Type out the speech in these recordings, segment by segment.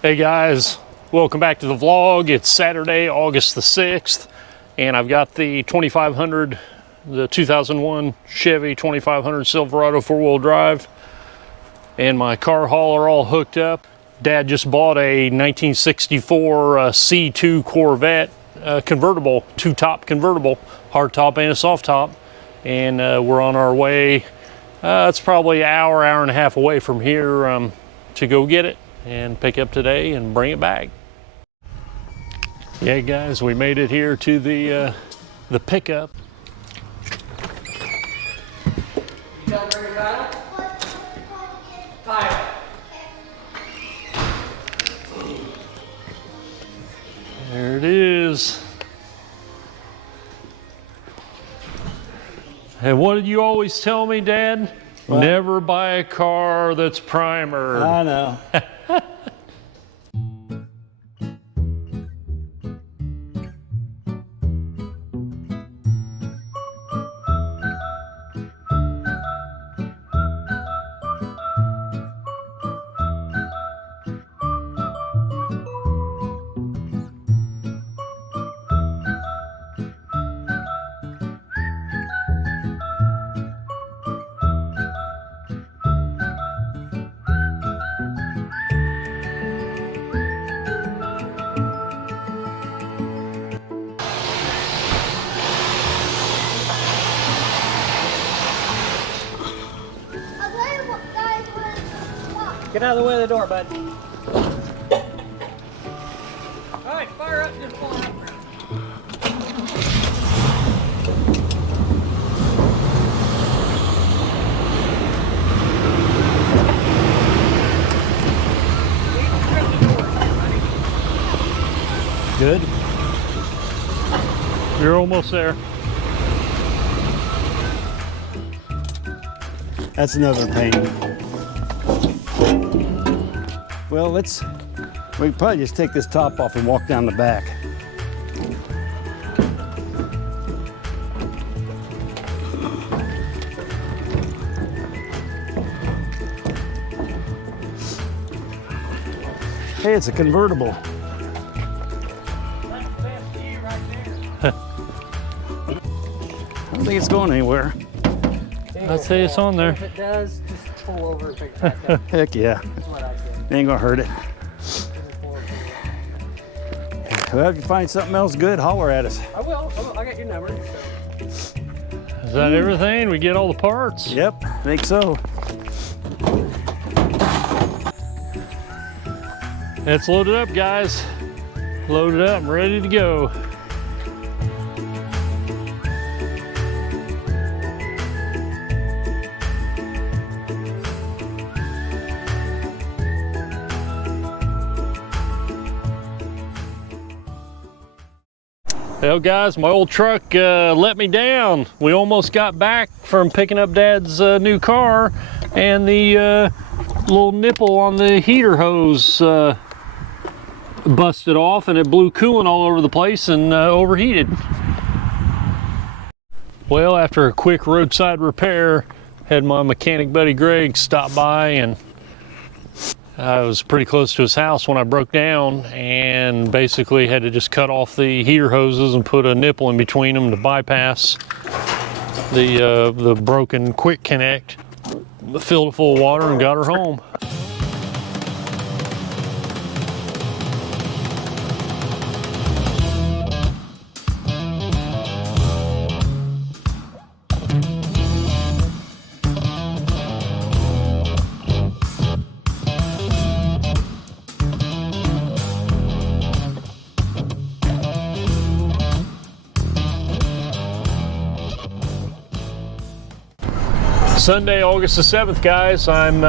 Hey guys, welcome back to the vlog. It's Saturday, August the 6th, and I've got the 2500, the 2001 Chevy 2500 Silverado four-wheel drive, and my car hauler all hooked up. Dad just bought a 1964 C2 Corvette convertible, two-top convertible, hard top and a soft top, and we're on our way. It's probably an hour and a half away from here to go get it and pick up today and bring it back. Yeah guys, we made it here to the pickup. You don't bring a tile? Tile. There it is. And what did you always tell me, Dad? What? Never buy a car that's primered. I know. Get out of the way of the door, bud. All right, fire up, just pull up. Good. You're almost there. That's another pain. Well, we can probably just take this top off and walk down the back. Hey, it's a convertible. That's the best view right there. I don't think it's going anywhere. I'd say it's on there. If it does, just pull over and pick it back up. Heck yeah. That's what I say. Ain't gonna hurt it. Well, if you find something else good, holler at us. I will. I got your number. Is that everything? We get all the parts? Yep, I think so. It's loaded up, guys. Loaded up and ready to go. Well guys, my old truck let me down. We almost got back from picking up Dad's new car, and the little nipple on the heater hose busted off, and it blew coolant all over the place and overheated. Well, after a quick roadside repair, had my mechanic buddy Greg stop by, and I was pretty close to his house when I broke down, and basically had to just cut off the heater hoses and put a nipple in between them to bypass the broken quick connect. Filled it full of water and got her home. Sunday, August the 7th, guys. I'm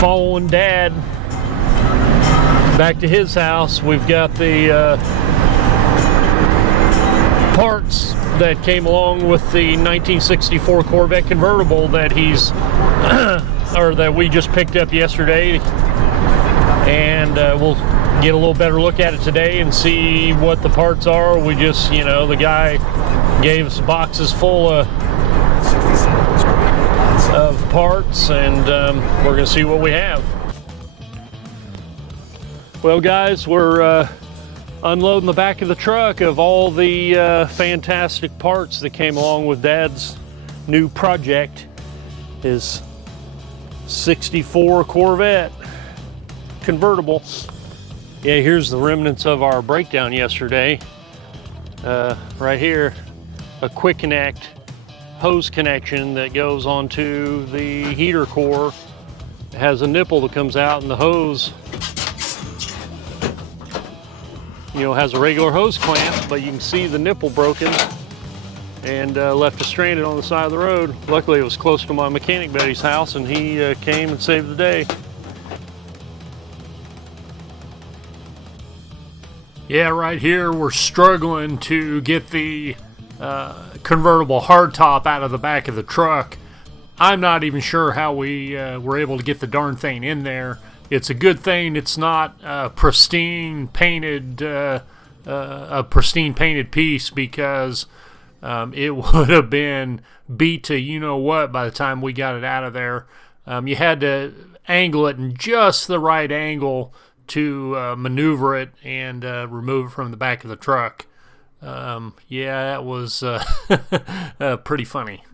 following Dad back to his house. We've got the parts that came along with the 1964 Corvette convertible that he's or that we just picked up yesterday, and we'll get a little better look at it today and see what the parts are. We just, you know, the guy gave us boxes full of parts, and we're gonna see what we have. Well, guys, we're unloading the back of the truck of all the fantastic parts that came along with Dad's new project, his 64 Corvette convertible. Yeah, here's the remnants of our breakdown yesterday. Right here, a quick connect hose connection that goes onto the heater core. It has a nipple that comes out, and the hose, has a regular hose clamp, but you can see the nipple broken and left us stranded on the side of the road. Luckily, it was close to my mechanic buddy's house, and he came and saved the day. Yeah, right here we're struggling to get the convertible hardtop out of the back of the truck. I'm not even sure how we were able to get the darn thing in there. It's a good thing it's not pristine painted, a pristine painted piece, because it would have been beat to you-know-what by the time we got it out of there. You had to angle it in just the right angle to maneuver it and remove it from the back of the truck. Yeah, that was pretty funny.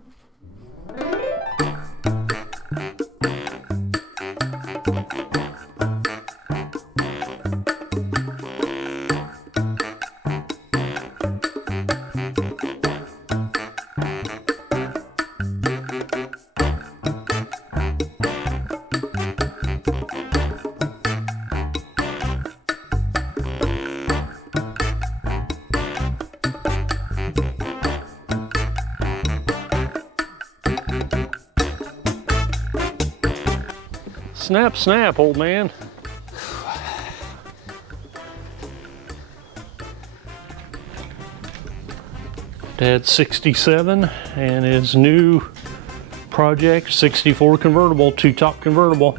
Snap, snap, old man. Dad's 67 and his new project 64 convertible, two-top convertible.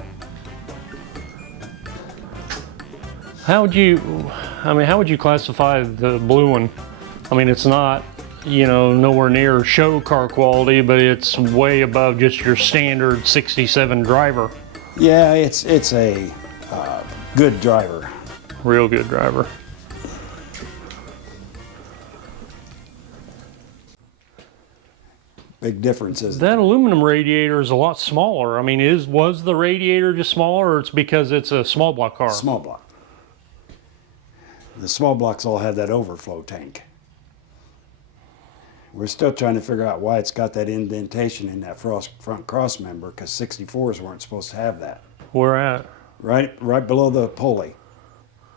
How would you classify the blue one? I mean, it's not, nowhere near show car quality, but it's way above just your standard 67 driver. Yeah, it's a good driver. Real good driver. Big difference, isn't That aluminum radiator is a lot smaller. I mean, was the radiator just smaller, or it's because it's a small block car? Small block. The small blocks all have that overflow tank. We're still trying to figure out why it's got that indentation in that front cross member, because 64s weren't supposed to have that. Where at? Right below the pulley.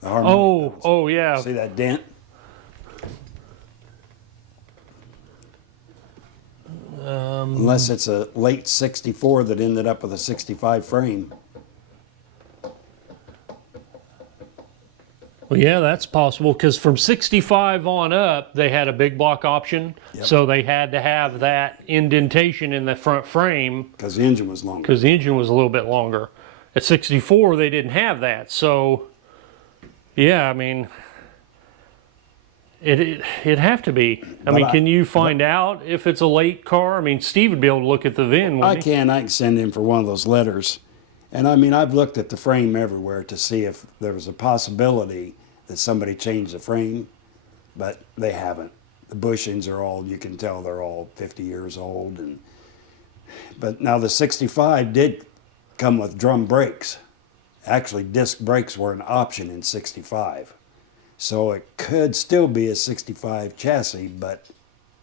The harmonic pedals. Oh yeah. See that dent? Unless it's a late 64 that ended up with a 65 frame. Well, yeah, that's possible, because from 65 on up, they had a big block option. Yep. So they had to have that indentation in the front frame. Because the engine was longer. Because the engine was a little bit longer. At 64, they didn't have that. So, yeah, I mean, it'd have to be. I mean, can you find out if it's a late car? I mean, Steve would be able to look at the VIN, wouldn't he? I can send him for one of those letters. And I mean, I've looked at the frame everywhere to see if there was a possibility that somebody changed the frame, but they haven't. The bushings are all, you can tell they're all 50 years old. But now the 65 did come with drum brakes. Actually, disc brakes were an option in 65. So it could still be a 65 chassis, but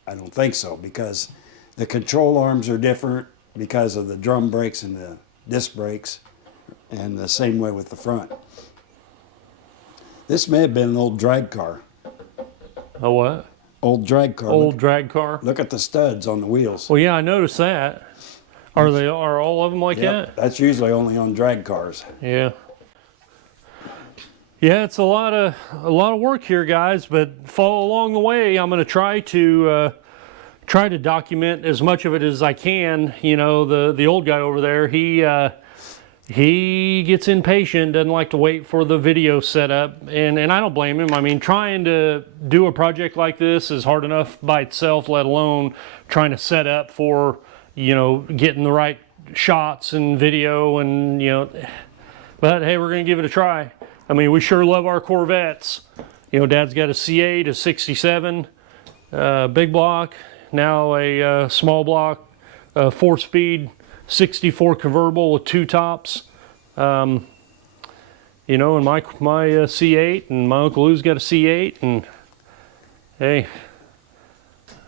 I don't think so, because the control arms are different because of the drum brakes and the disc brakes, and the same way with the front. This may have been an old drag car. A what? Old drag car. Old drag car? Look at the studs on the wheels. Well, yeah, I noticed that. Are all of them like that? That's usually only on drag cars. Yeah. Yeah, it's a lot of work here, guys, but follow along the way. I'm going to try to document as much of it as I can. The old guy over there, he gets impatient, doesn't like to wait for the video setup, and I don't blame him. I mean, trying to do a project like this is hard enough by itself, let alone trying to set up for, getting the right shots and video, and but hey, we're gonna give it a try. I mean, we sure love our Corvettes. You know, Dad's got a C8, a 67, big block, now a small block, 4-speed, 64 convertible with 2 tops. You know, and my C8, and my Uncle Lou's got a C8, and hey,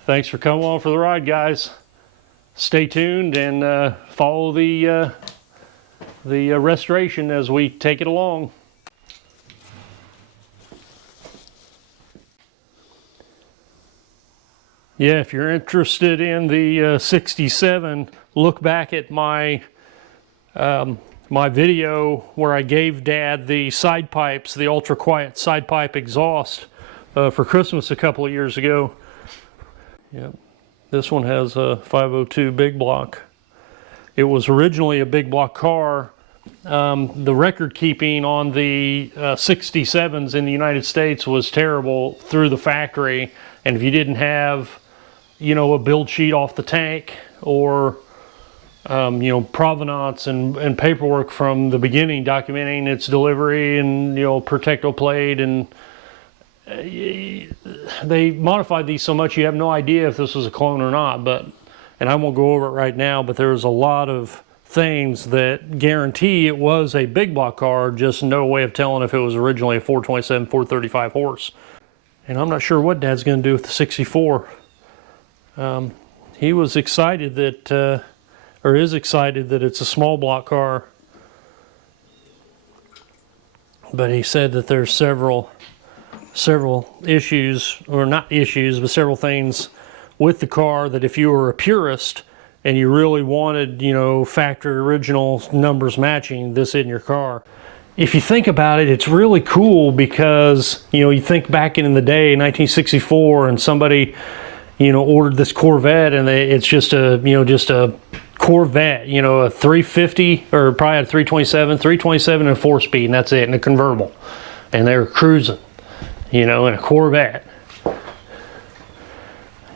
thanks for coming along for the ride, guys. Stay tuned and follow the restoration as we take it along. Yeah, if you're interested in the 67, look back at my my video where I gave Dad the side pipes, the ultra quiet side pipe exhaust for Christmas a couple of years ago. Yep. This one has a 502 big block. It was originally a big block car. The record keeping on the 67s in the United States was terrible through the factory, and if you didn't have, you know, a build sheet off the tank or you know, provenance and paperwork from the beginning documenting its delivery and, you know, protecto plate, and they modified these so much you have no idea if this was a clone or not. But, and I won't go over it right now, but there's a lot of things that guarantee it was a big block car, just no way of telling if it was originally a 427, 435 horse. And I'm not sure what Dad's going to do with the 64. He was excited that or is excited that it's a small block car, but he said that there's several issues, or not issues, but several things with the car that if you were a purist and you really wanted, you know, factory original numbers matching, this in your car. If you think about it, it's really cool because, you know, you think back in the day, 1964, and somebody, you know, ordered this Corvette, and it's just a, you know, just a Corvette, you know, a 350 or probably a 327 and 4-speed, and that's it, and a convertible, and they were cruising, you know, in a Corvette.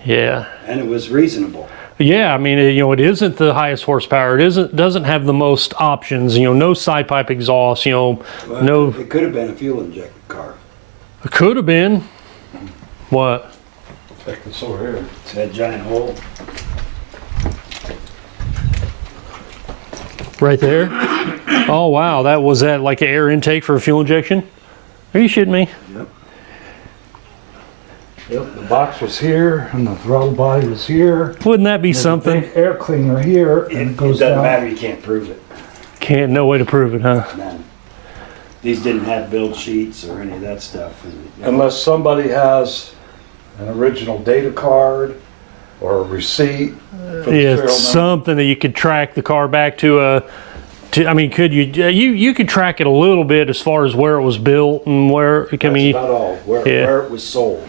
Yeah. And it was reasonable. Yeah, I mean, you know, it isn't the highest horsepower. It doesn't have the most options. You know, no side pipe exhaust. You know, well, no. It could have been a fuel injected car. It could have been. What? Check this over here. It's that giant hole. Right there. Oh wow, that was that like an air intake for a fuel injection? Are you shitting me? Yep. Yep, the box was here and the throttle body was here. Wouldn't that be There's something? a big air cleaner here, and it goes doesn't down. matter, you can't prove it. Can't, no way to prove it, huh? None. These didn't have build sheets or any of that stuff. Unless somebody has an original data card or a receipt for the Yeah, serial number. something that you could track the car back to a. I mean, could you could track it a little bit as far as where it was built and where. That's about all. Where it was sold.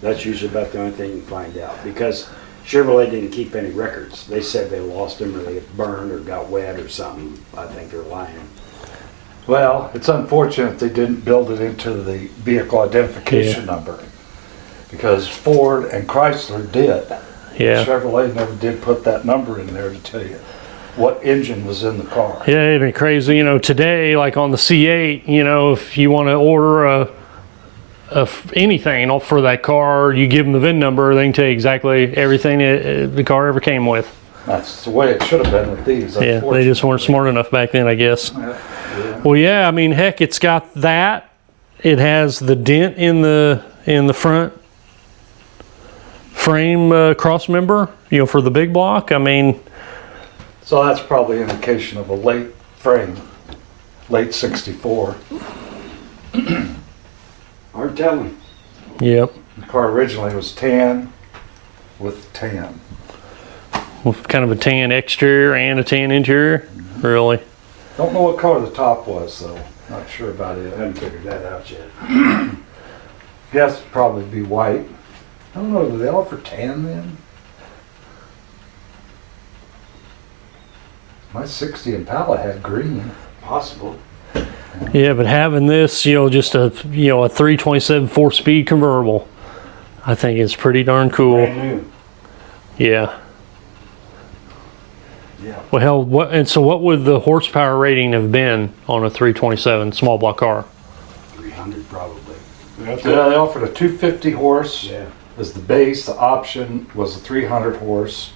That's usually about the only thing you find out, because Chevrolet didn't keep any records. They said they lost them or they got burned or got wet or something. I think they're lying. Well, it's unfortunate they didn't build it into the vehicle identification number, because Ford and Chrysler did. Yeah. Chevrolet never did put that number in there to tell you what engine was in the car. Yeah, it'd be crazy. You know, today, like on the C8, you know, if you want to order anything for that car, you give them the VIN number, they can tell you exactly everything the car ever came with. That's the way it should have been with these. Yeah, they just weren't smart enough back then, I guess. Yeah. Well, yeah, I mean, heck, it's got that. It has the dent in the front frame cross member, you know, for the big block. I mean, So that's probably an indication of a late frame, late 64. Hard telling. yep, The car originally was tan with tan. with kind of a tan exterior and a tan interior. Really? Don't know what color the top was though. Not sure about I it. haven't figured that out yet. Guess it'd probably be white. I don't know, do they offer tan then? My 60 Impala had green. Possible. Yeah, but having this, you know, just a 327 4-speed convertible, I think it's pretty darn cool. Brand new. Yeah. Yeah. Well, hell, what would the horsepower rating have been on a 327 small block car? 6,500 probably. Yeah, they offered a 250 horse Yeah. as the base. The option was a 300 horse.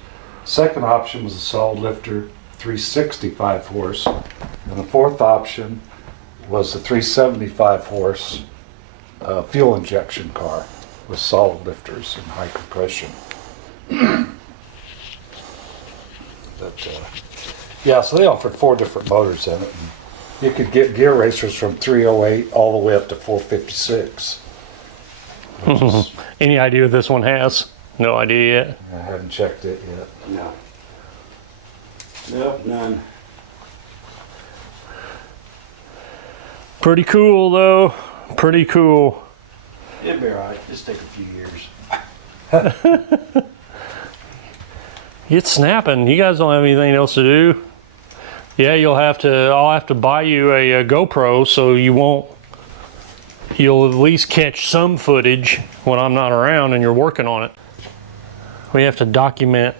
Second option was a solid lifter, 365 horse. And the fourth option was a 375 horse fuel injection car with solid lifters and high compression. But, yeah, so they offered 4 different motors in it. And you could get gear racers from 308 all the way up to 456. Any idea what this one has? No idea yet. I haven't checked it yet. No. Nope, none. Pretty cool though. Pretty cool. It'll be alright. Just take a few years. It's snapping. You guys don't have anything else to do. Yeah, I'll have to buy you a GoPro so you'll at least catch some footage when I'm not around and you're working on it. We have to document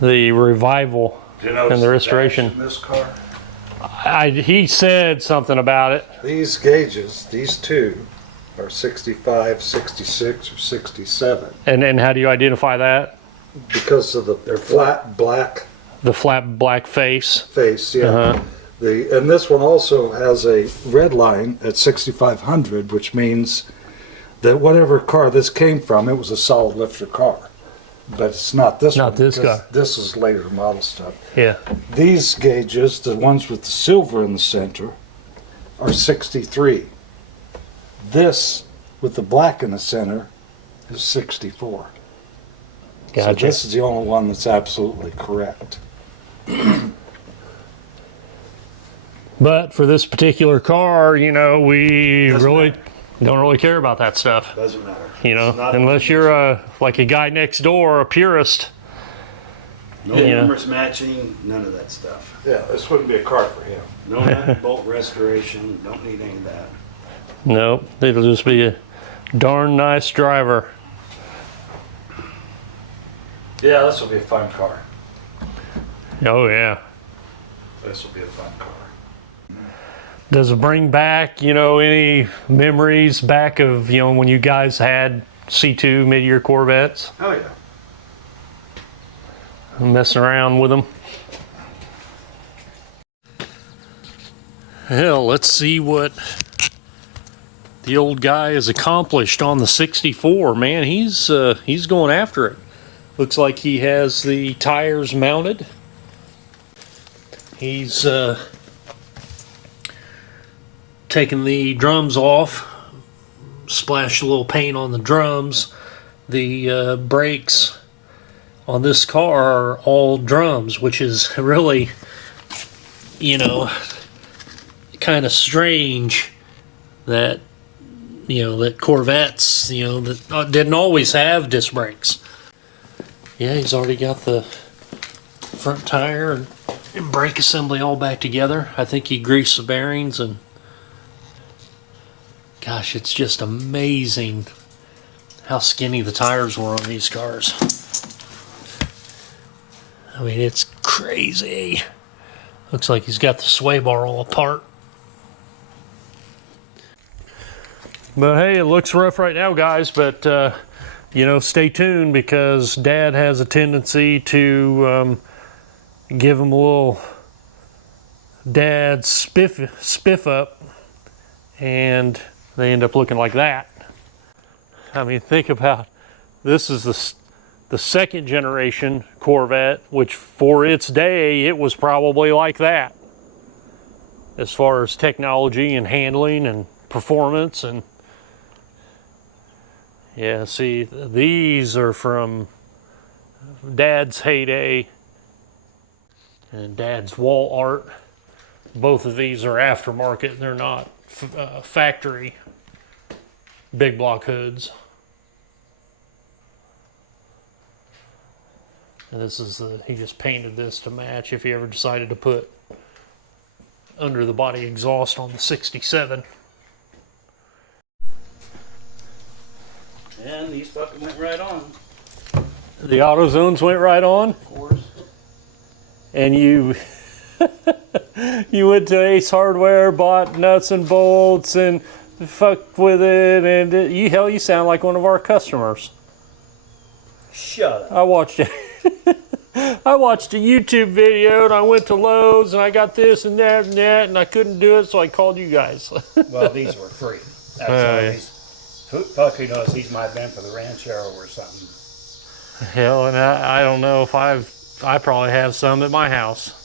the revival and the restoration. In this car? He said something about it. These gauges, these two, are 65, 66, or 67 And how do you identify that? because of their flat black The flat black face. face. Yeah. Uh-huh. And this one also has a red line at 6,500, which means that whatever car this came from, it was a solid lifter car. But it's not this one. Not this because car. This is later model stuff. Yeah. These gauges, the ones with the silver in the center, are 63. This with the black in the center is 64. So Gotcha. this is the only one that's absolutely correct. But for this particular car, we Doesn't really matter. don't really care about that stuff. Doesn't matter. You It's not- unless you're like a guy next door, a purist. No Yeah. numbers matching, none of that stuff. Yeah, this wouldn't be a car for him. No nut and bolt restoration, don't need any of that. Nope, it'll just be a darn nice driver. Yeah, this will be a fun car. Oh yeah. This will be a fun car. Does it bring back, any memories back of, when you guys had C2 mid-year Corvettes? Oh yeah. Messing around with them. Hell, let's see what the old guy has accomplished on the 64. Man, he's going after it. Looks like he has the tires mounted. He's taken the drums off, splashed a little paint on the drums. The brakes on this car are all drums, which is really, kind of strange that, that Corvettes, that didn't always have disc brakes. Yeah, he's already got the front tire and brake assembly all back together. I think he greased the bearings, and gosh, it's just amazing how skinny the tires were on these cars. I mean, it's crazy. Looks like he's got the sway bar all apart. But hey, it looks rough right now, guys, but stay tuned, because Dad has a tendency to give him a little dad spiff up, and they end up looking like that. I mean, think about, this is the second generation Corvette, which for its day, it was probably like that as far as technology and handling and performance. And yeah, see, these are from Dad's heyday and Dad's wall art. Both of these are aftermarket. They're not factory big block hoods. And this is he just painted this to match if he ever decided to put under the body exhaust on the 67. And these fucking went right on. The AutoZones went right on, Of course. and you you went to Ace Hardware, bought nuts and bolts and fuck with it, and you sound like one of our customers. Shut up. I watched it. I watched a YouTube video and I went to Lowe's and I got this and that and I couldn't do it, so I called you guys. Well, these were free. That's all. yeah. Fuck, who knows? These might have been for the ranchero or something. Hell, and I don't know if I probably have some at my house.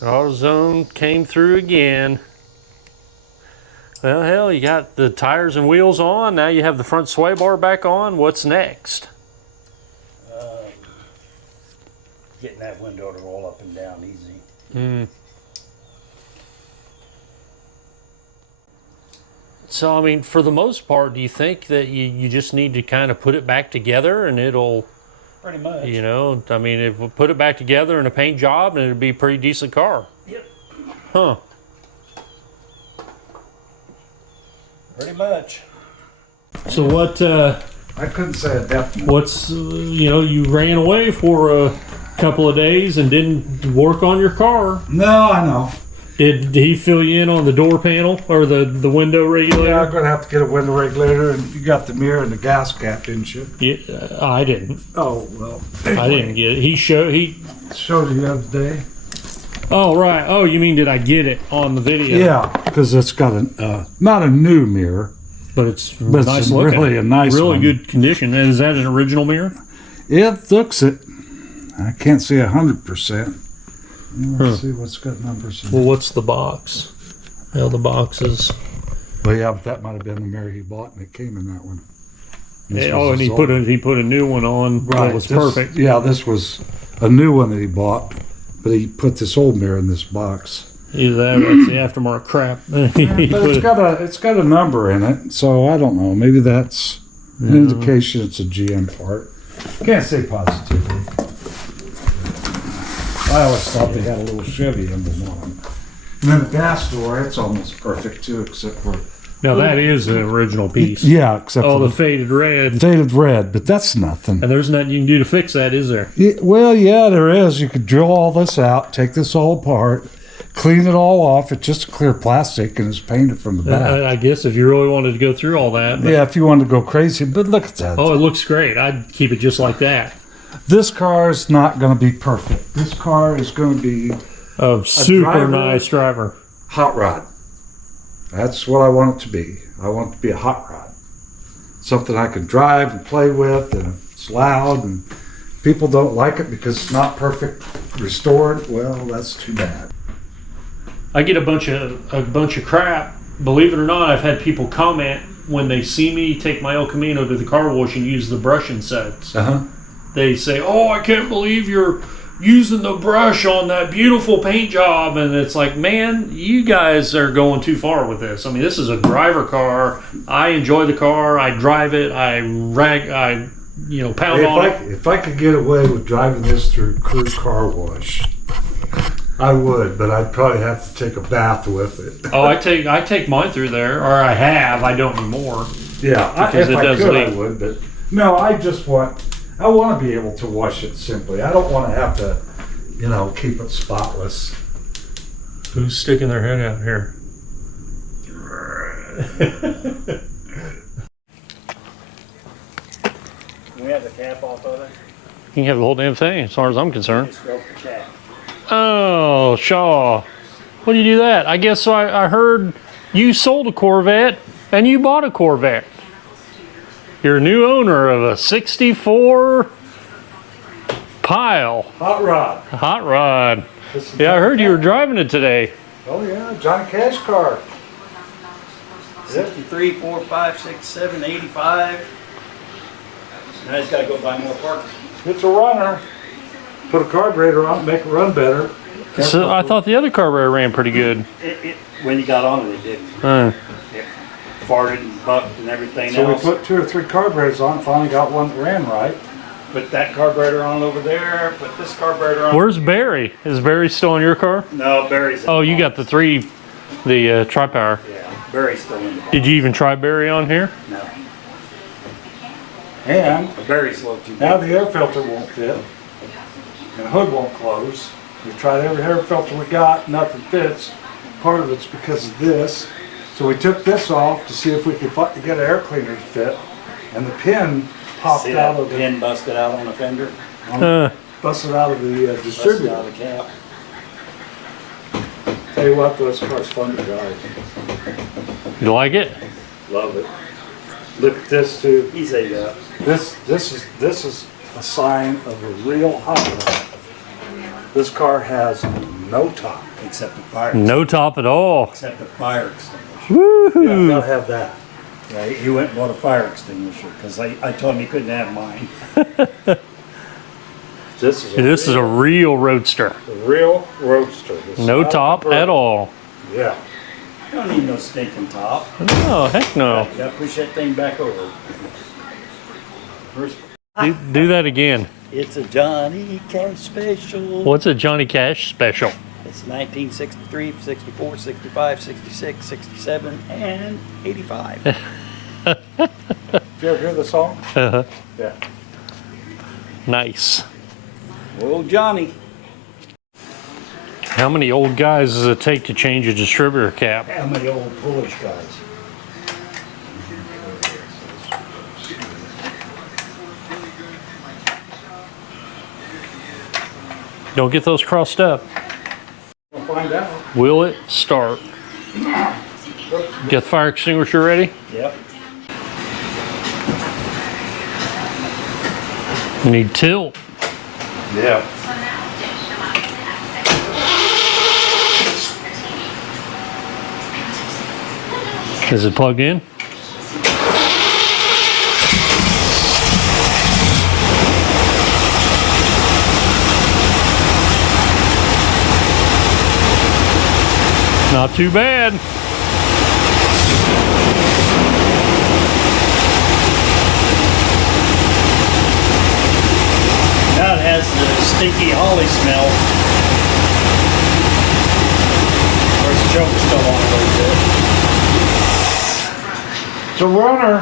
AutoZone came through again. Well, hell, you got the tires and wheels on. Now you have the front sway bar back on. What's next? Getting that window to roll up and down easy. So, I mean, for the most part, do you think that you just need to kind of put it back together and it'll, Pretty much. you know, I mean, if we put it back together in a paint job and it'd be a pretty decent car? Yep. Huh. Pretty much. So what, I couldn't say a definite. what's, you know, you ran away for a couple of days and didn't work on your car. No, I know. Did he fill you in on the door panel or the window regulator? Yeah, I'm gonna have to get a window regulator, and you got the mirror and the gas cap, didn't you? Yeah, I didn't. Oh well. I didn't get it. He showed Showed you the other day. Oh right. Oh, you mean did I get it on the video? Yeah, because it's got a not a new mirror, But it's but nice it's looking. really a nice really one. good condition. And is that an original mirror? It looks it. I can't see 100%. Let's see what's got numbers in it. Well, what's the box? Well, the box is. Well, yeah, but that might have been the mirror he bought, and it came in that one. This Oh, was and his he put a new one on. That was this- perfect. Yeah, this was a new one that he bought, but he put this old mirror in this box. Either that or that's the aftermarket crap. He But put it's got a number in it, so I don't know. Maybe that's an indication it's a GM part. Can't say positively. I always thought they had a little Chevy emblem on them. And then the gas door, it's almost perfect too, except for Now that is the original piece. yeah, except Oh, for the the faded red. faded red. But that's nothing. And there's nothing you can do to fix that, is there? Well, yeah, there is. You could drill all this out, take this all apart, clean it all off. It's just clear plastic and it's painted from the back. I guess if you really wanted to go through all that. But, Yeah, if you wanted to go crazy, but look at that. Oh, it looks great. I'd keep it just like that. This car is not going to be perfect. This car is going to be A super driver. nice driver. hot rod. That's what I want it to be. I want it to be a hot rod. Something I can drive and play with, and if it's loud and people don't like it because it's not perfect restored, well, that's too bad. I get a bunch of crap. Believe it or not, I've had people comment when they see me take my El Camino to the car wash and use the brushing sets. Uh-huh. They say, "Oh, I can't believe you're using the brush on that beautiful paint job." And it's like, man, you guys are going too far with this. I mean, this is a driver car. I enjoy the car. I drive it. I pound on it. If I could get away with driving this through Crew Car Wash, I would, but I'd probably have to take a bath with it. Oh, I take mine through there, or I have. I don't anymore. Yeah, Because if it I does could, leak. I would, but no, I want to be able to wash it simply. I don't want to have to, keep it spotless. Who's sticking their head out here? Can we have the cap off of it? You can have the whole damn thing, as far as I'm concerned. Just stroke the cap. Oh, Shaw. What do you do that? I guess I heard you sold a Corvette and you bought a Corvette. You're a new owner of a 64 Pile. Hot rod. Hot rod. Yeah, I heard you were driving it today. Oh yeah, Johnny Cash car. 63, 4, 5, 6, 7, 85. Now I just gotta go buy more parts. It's a runner. Put a carburetor on it, make it run better. So I thought the other carburetor ran pretty good. When you got on it, it didn't. It farted and bucked and everything So we else. put 2 or 3 carburetors on, finally got one that ran right. Put that carburetor on over there, put this carburetor on. Where's Barry? Is Barry still in your car? No, Barry's in Oh, the you box. got the tri-power. Yeah, Barry's still in the box. Did you even try Barry on here? No. And Barry's a little too big. now the air filter won't fit, and the hood won't close. We've tried every air filter we got, nothing fits. part of it's because of this. So we took this off to see if we could get an air cleaner to fit, and the pin popped See out that of the pin busted out on the fender? busted out of the Busted distributor. out of the cap. Tell you what, this car's fun to drive. You like it? Love it. Look at this too. He's a This is a sign of a real hot rod. This car has no top. except the fire. No top at all. Except the fire extinguisher. Woohoo! Gotta have that. Yeah, he went and bought a fire extinguisher because I told him he couldn't have mine. This is This is a real roadster. real roadster. This is No not a top convertible. at all. Yeah. You don't need no stinking top. Oh, heck no. You gotta push that thing back over. First, Do that again. it's a Johnny Cash special. What's a Johnny Cash special? It's 1963, 64, 65, 66, 67, and 85. Did you ever hear the song? Uh-huh. Yeah. Nice. Old Johnny. How many old guys does it take to change a distributor cap? How many old Polish guys? Don't get those crossed up. We'll find out. Will it start? Get the fire extinguisher ready? Yep. You need tilt. Yeah. Is it plugged in? Not too bad. Now it has the stinky holly smell. Of course, the choke's still on a little bit. It's a runner.